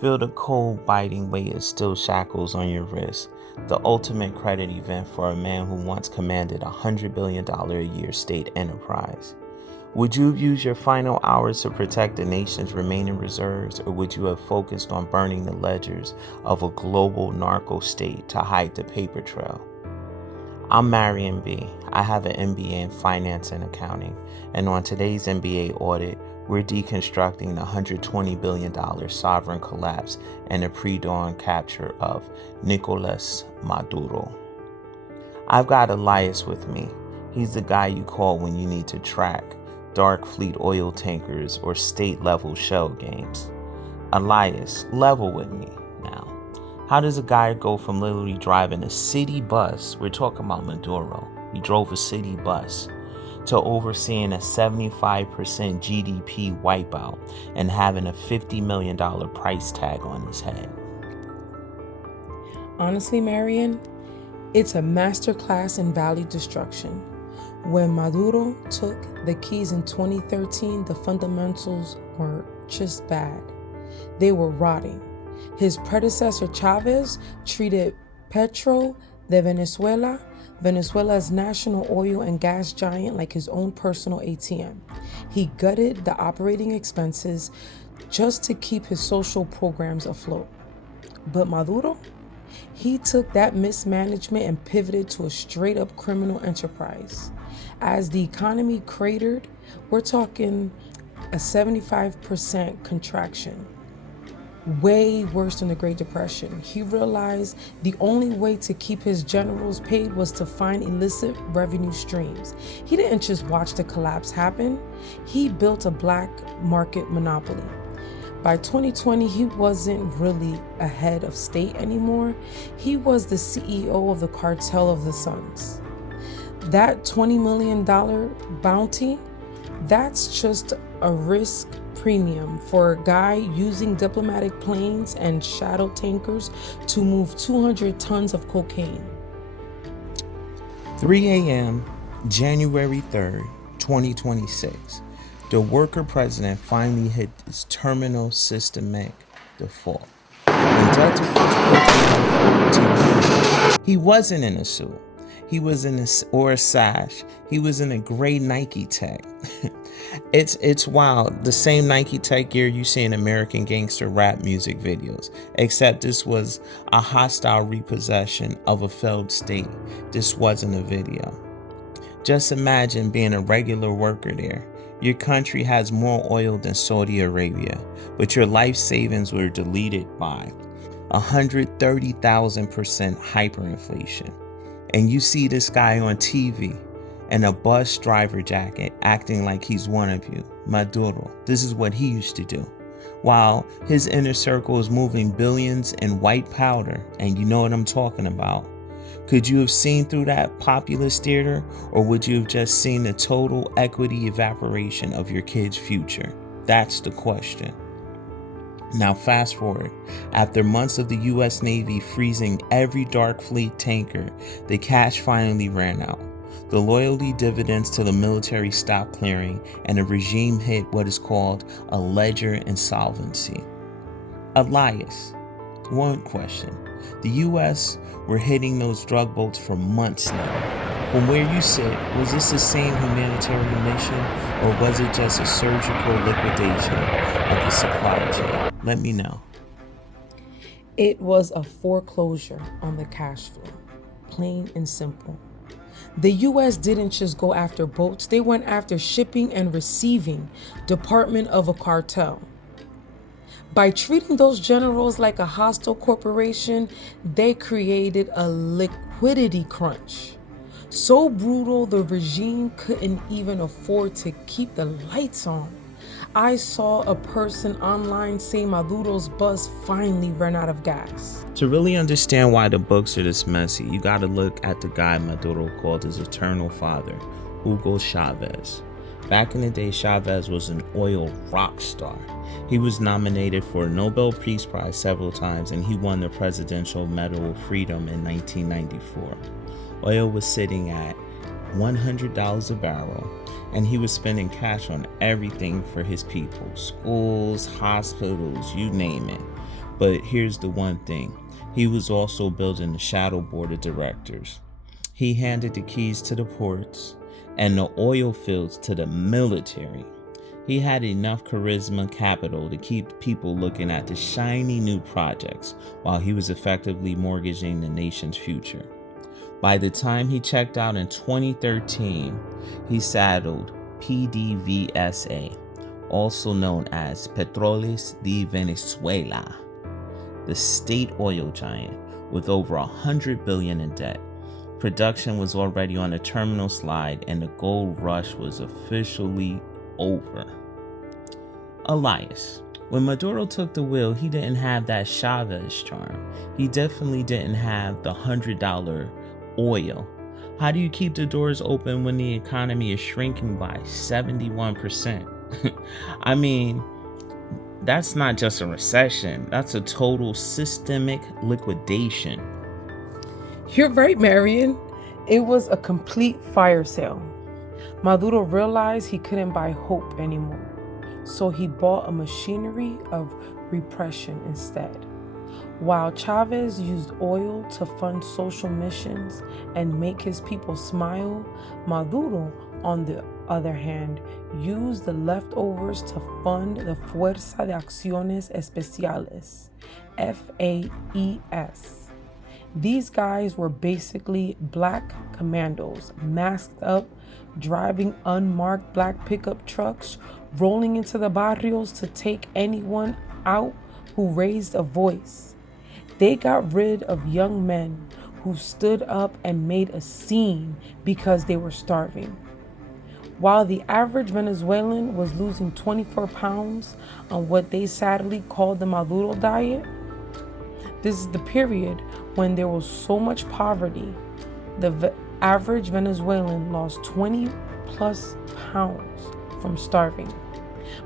Feel the cold, biting weight of steel shackles on your wrist. The ultimate credit event for a man who once commanded a $100 billion a year state enterprise. Would you have used your final hours to protect the nation's remaining reserves, or would you have focused on burning the ledgers of a global narco state to hide the paper trail? I'm Marion B. I have an MBA in Finance and Accounting, and on today's MBA Audit, we're deconstructing the $120 billion sovereign collapse and the pre-dawn capture of Nicolas Maduro. I've got Elias with me. He's the guy you call when you need to track dark fleet oil tankers or state-level shell games. Elias, level with me now. How does a guy go from literally driving a city bus, we're talking about Maduro, he drove a city bus, to overseeing a 75% GDP wipeout and having a $50 million price tag on his head? Honestly, Marion, it's a masterclass in value destruction. When Maduro took the keys in 2013, the fundamentals weren't just bad. They were rotting. His predecessor Chavez treated Petro de Venezuela, Venezuela's national oil and gas giant, like his own personal ATM. He gutted the operating expenses just to keep his social programs afloat. But Maduro, he took that mismanagement and pivoted to a straight-up criminal enterprise. As the economy cratered, we're talking a 75% contraction. Way worse than the Great Depression. He realized the only way to keep his generals paid was to find illicit revenue streams. He didn't just watch the collapse happen, he built a black market monopoly. By 2020, he wasn't really a head of state anymore. He was the CEO of the cartel of the Suns. That $20 million bounty, that's just a risk premium for a guy using diplomatic planes and shadow tankers to move 200 tons of cocaine. 3 a.m., January 3rd, 2026. The worker president finally hit his terminal systemic default. When Delta first put he wasn't in a suit. He was in a sash. He was in a gray Nike tech. It's wild. The same Nike tech gear you see in American gangster rap music videos, except this was a hostile repossession of a failed state. This wasn't a video. Just imagine being a regular worker there. Your country has more oil than Saudi Arabia, but your life savings were deleted by 130,000% hyperinflation. And you see this guy on TV in a bus driver jacket acting like he's one of you, Maduro. This is what he used to do. While his inner circle is moving billions in white powder, and you know what I'm talking about. Could you have seen through that populist theater, or would you have just seen the total equity evaporation of your kid's future? That's the question. Now fast forward, after months of the U.S. Navy freezing every dark fleet tanker, the cash finally ran out. The loyalty dividends to the military stopped clearing, and the regime hit what is called a ledger insolvency. Elias, one question. The U.S. were hitting those drug boats for months now. From where you sit, was this the same humanitarian mission, or was it just a surgical liquidation of the supply chain? Let me know. It was a foreclosure on the cash flow, plain and simple. The U.S. didn't just go after boats, they went after shipping and receiving department of a cartel. By treating those generals like a hostile corporation, they created a liquidity crunch. So brutal, the regime couldn't even afford to keep the lights on. I saw a person online say Maduro's bus finally ran out of gas. To really understand why the books are this messy, you gotta look at the guy Maduro called his eternal father, Hugo Chavez. Back in the day, Chavez was an oil rock star. He was nominated for a Nobel Peace Prize several times, and he won the Presidential Medal of Freedom in 1994. Oil was sitting at $100 a barrel, and he was spending cash on everything for his people, schools, hospitals, you name it. But here's the one thing. He was also building the shadow board of directors. He handed the keys to the ports and the oil fields to the military. He had enough charisma capital to keep people looking at the shiny new projects while he was effectively mortgaging the nation's future. By the time he checked out in 2013, he saddled PDVSA, also known as Petróleos de Venezuela, the state oil giant with over $100 billion in debt. Production was already on a terminal slide and the gold rush was officially over. Elias. When Maduro took the wheel, he didn't have that Chavez charm. He definitely didn't have the $100 oil. How do you keep the doors open when the economy is shrinking by 71%? I mean, that's not just a recession. That's a total systemic liquidation. You're right, Marion. It was a complete fire sale. Maduro realized he couldn't buy hope anymore, so he bought a machinery of repression instead. While Chavez used oil to fund social missions and make his people smile, Maduro, on the other hand, used the leftovers to fund the Fuerza de Acciones Especiales, FAES. These guys were basically black commandos, masked up, driving unmarked black pickup trucks, rolling into the barrios to take anyone out who raised a voice. They got rid of young men who stood up and made a scene because they were starving. While the average Venezuelan was losing 24 pounds on what they sadly called the Maduro diet, this is the period when there was so much poverty. The average Venezuelan lost 20 plus pounds from starving.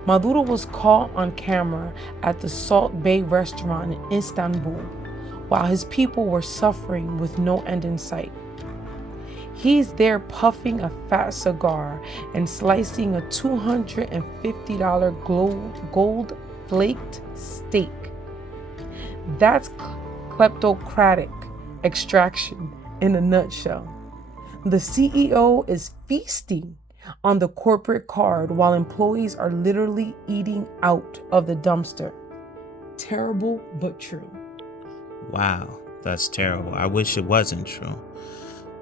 Maduro was caught on camera at the Salt Bay restaurant in Istanbul, while his people were suffering with no end in sight. He's there puffing a fat cigar and slicing a $250 gold flaked steak. That's kleptocratic extraction in a nutshell. The CEO is feasting on the corporate card while employees are literally eating out of the dumpster. Terrible but true. Wow, that's terrible. I wish it wasn't true.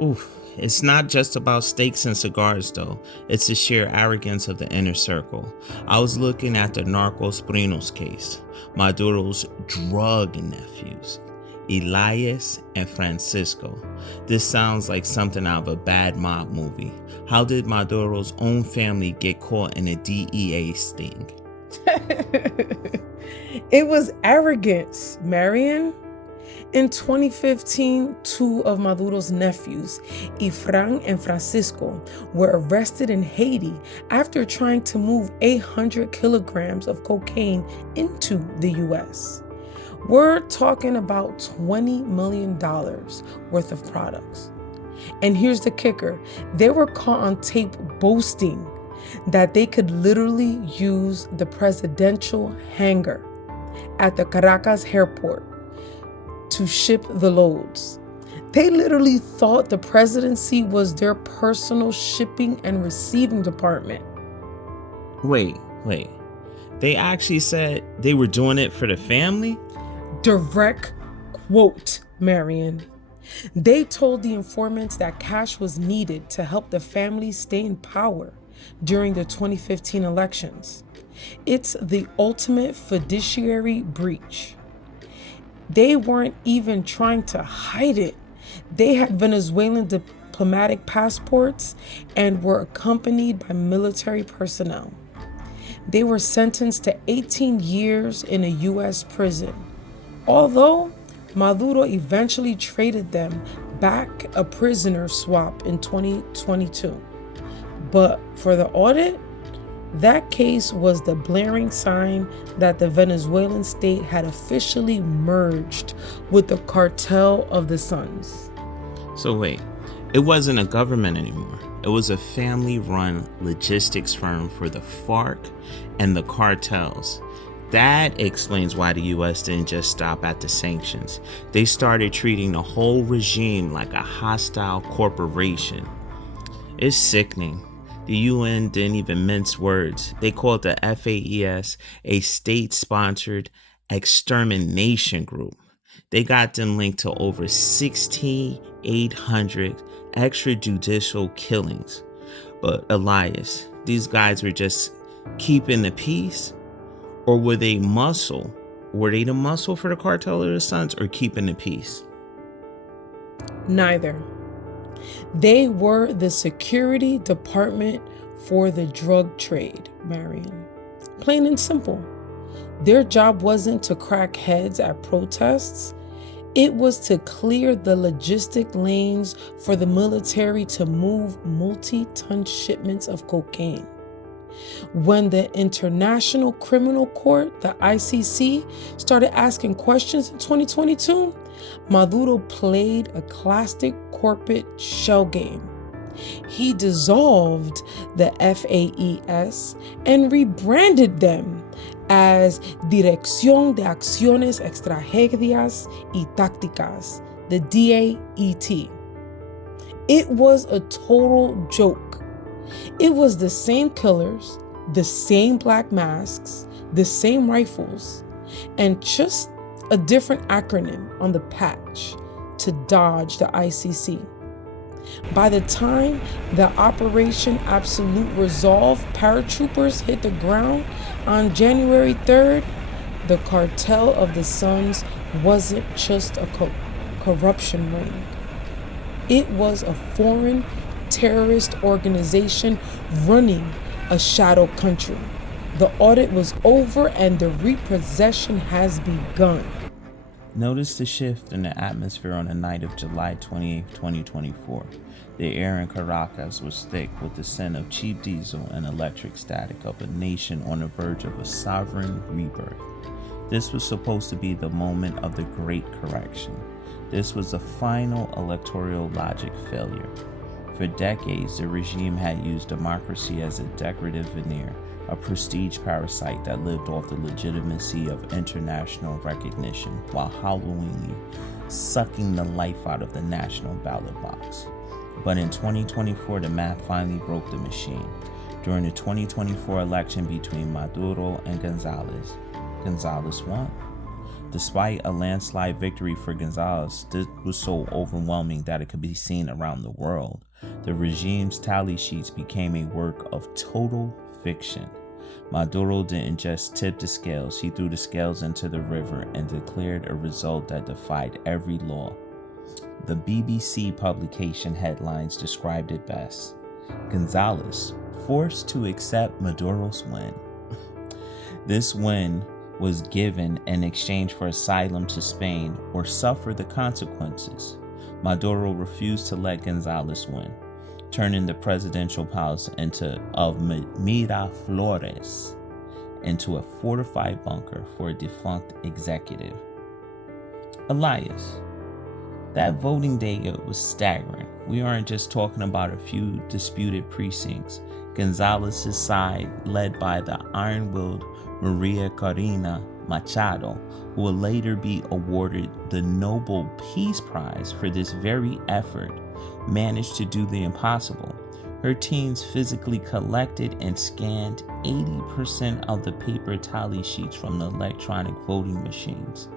Oof. It's not just about steaks and cigars, though. It's the sheer arrogance of the inner circle. I was looking at the Narcos Prinos case, Maduro's drug nephews, Elias and Francisco. This sounds like something out of a bad mob movie. How did Maduro's own family get caught in a DEA sting? It was arrogance, Marion. In 2015, two of Maduro's nephews, Efrain and Francisco, were arrested in Haiti after trying to move 800 kilograms of cocaine into the U.S. We're talking about $20 million worth of products. And here's the kicker. They were caught on tape boasting that they could literally use the presidential hangar at the Caracas airport to ship the loads. They literally thought the presidency was their personal shipping and receiving department. Wait. They actually said they were doing it for the family? Direct quote, Marion. They told the informants that cash was needed to help the family stay in power during the 2015 elections. It's the ultimate fiduciary breach. They weren't even trying to hide it. They had Venezuelan diplomatic passports and were accompanied by military personnel. They were sentenced to 18 years in a U.S. prison, although Maduro eventually traded them back a prisoner swap in 2022. But for the audit, that case was the blaring sign that the Venezuelan state had officially merged with the cartel of the Suns. So wait, it wasn't a government anymore. It was a family-run logistics firm for the FARC and the cartels. That explains why the US didn't just stop at the sanctions. They started treating the whole regime like a hostile corporation. It's sickening. The UN didn't even mince words. They called the FAES a state-sponsored extermination group. They got them linked to over 1,600 extrajudicial killings. But Elias, these guys were just keeping the peace? Or were they muscle? Were they the muscle for the cartel of the Suns, or keeping the peace? Neither. They were the security department for the drug trade, Marion. Plain and simple. Their job wasn't to crack heads at protests. It was to clear the logistic lanes for the military to move multi-ton shipments of cocaine. When the International Criminal Court, the ICC, started asking questions in 2022, Maduro played a classic corporate shell game. He dissolved the FAES and rebranded them as Dirección de Acciones Extranjeras y Tácticas, the DAET. It was a total joke. It was the same killers, the same black masks, the same rifles, and just a different acronym on the patch to dodge the ICC. By the time the Operation Absolute Resolve paratroopers hit the ground on January 3rd, the cartel of the Suns wasn't just a corruption ring. It was a foreign terrorist organization running a shadow country. The audit was over and the repossession has begun. Notice the shift in the atmosphere on the night of July 28, 2024. The air in Caracas was thick with the scent of cheap diesel and electric static of a nation on the verge of a sovereign rebirth. This was supposed to be the moment of the Great Correction. This was the final electoral logic failure. For decades, the regime had used democracy as a decorative veneer, a prestige parasite that lived off the legitimacy of international recognition while hollowly sucking the life out of the national ballot box. But in 2024, the math finally broke the machine. During the 2024 election between Maduro and Gonzalez, Gonzalez won. Despite a landslide victory for Gonzalez, this was so overwhelming that it could be seen around the world. The regime's tally sheets became a work of total fiction. Maduro didn't just tip the scales, he threw the scales into the river and declared a result that defied every law. The BBC publication headlines described it best. Gonzalez forced to accept Maduro's win. This win was given in exchange for asylum to Spain or suffer the consequences. Maduro refused to let Gonzalez win, turning the presidential palace of Miraflores into a fortified bunker for a defunct executive. Elias, that voting day was staggering. We aren't just talking about a few disputed precincts. Gonzalez's side, led by the iron-willed Maria Corina Machado, who will later be awarded the Nobel Peace Prize for this very effort, managed to do the impossible. Her teams physically collected and scanned 80% of the paper tally sheets from the electronic voting machines.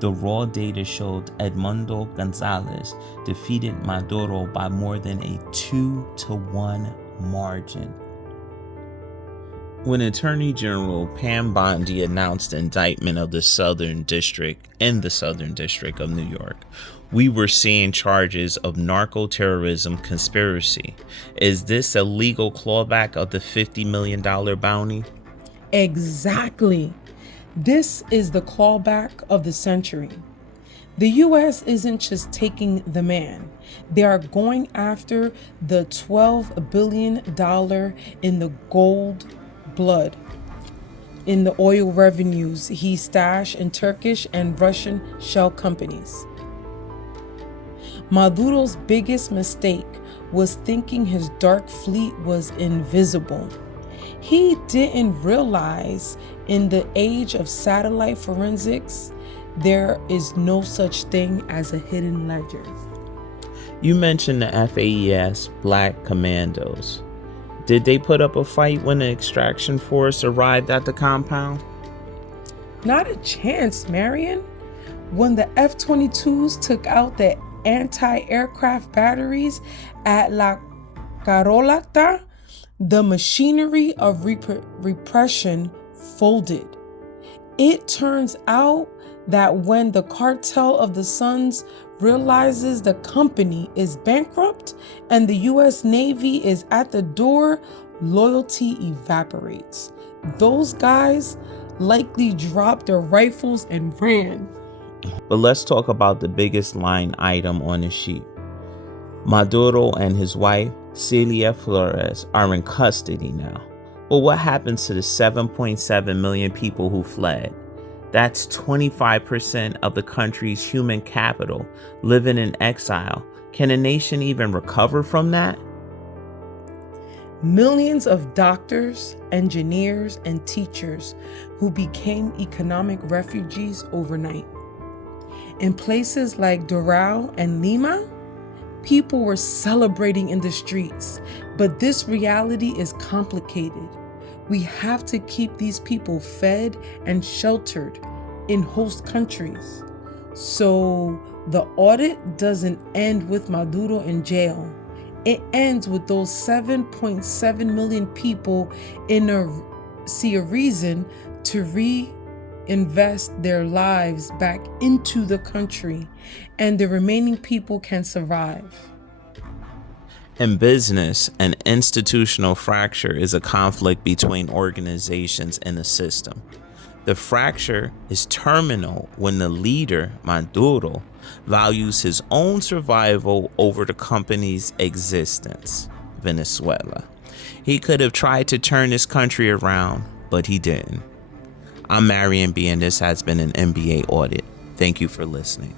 The raw data showed Edmundo Gonzalez defeated Maduro by more than a 2-1 margin. When Attorney General Pam Bondi announced the indictment of the Southern District of New York, we were seeing charges of narco-terrorism conspiracy. Is this a legal clawback of the $50 million bounty? Exactly. This is the clawback of the century. The U.S. isn't just taking the man. They are going after the $12 billion in the gold blood, in the oil revenues he stashed in Turkish and Russian shell companies. Maduro's biggest mistake was thinking his dark fleet was invisible. He didn't realize in the age of satellite forensics, there is no such thing as a hidden ledger. You mentioned the FAES Black Commandos. Did they put up a fight when the extraction force arrived at the compound? Not a chance, Marion. When the F-22s took out the anti-aircraft batteries at La Carolata, the machinery of repression folded. It turns out that when the cartel of the Suns realizes the company is bankrupt and the U.S. Navy is at the door, loyalty evaporates. Those guys likely dropped their rifles and ran. But let's talk about the biggest line item on the sheet. Maduro and his wife, Celia Flores, are in custody now. But what happens to the 7.7 million people who fled? That's 25% of the country's human capital living in exile. Can a nation even recover from that? Millions of doctors, engineers, and teachers who became economic refugees overnight. In places like Doral and Lima, people were celebrating in the streets, but this reality is complicated. We have to keep these people fed and sheltered in host countries. So the audit doesn't end with Maduro in jail. It ends with those 7.7 million people see a reason to reinvest their lives back into the country, and the remaining people can survive. In business, an institutional fracture is a conflict between organizations in the system. The fracture is terminal when the leader, Maduro, values his own survival over the company's existence, Venezuela. He could have tried to turn his country around, but he didn't. I'm Marion B, and this has been an MBA Audit. Thank you for listening.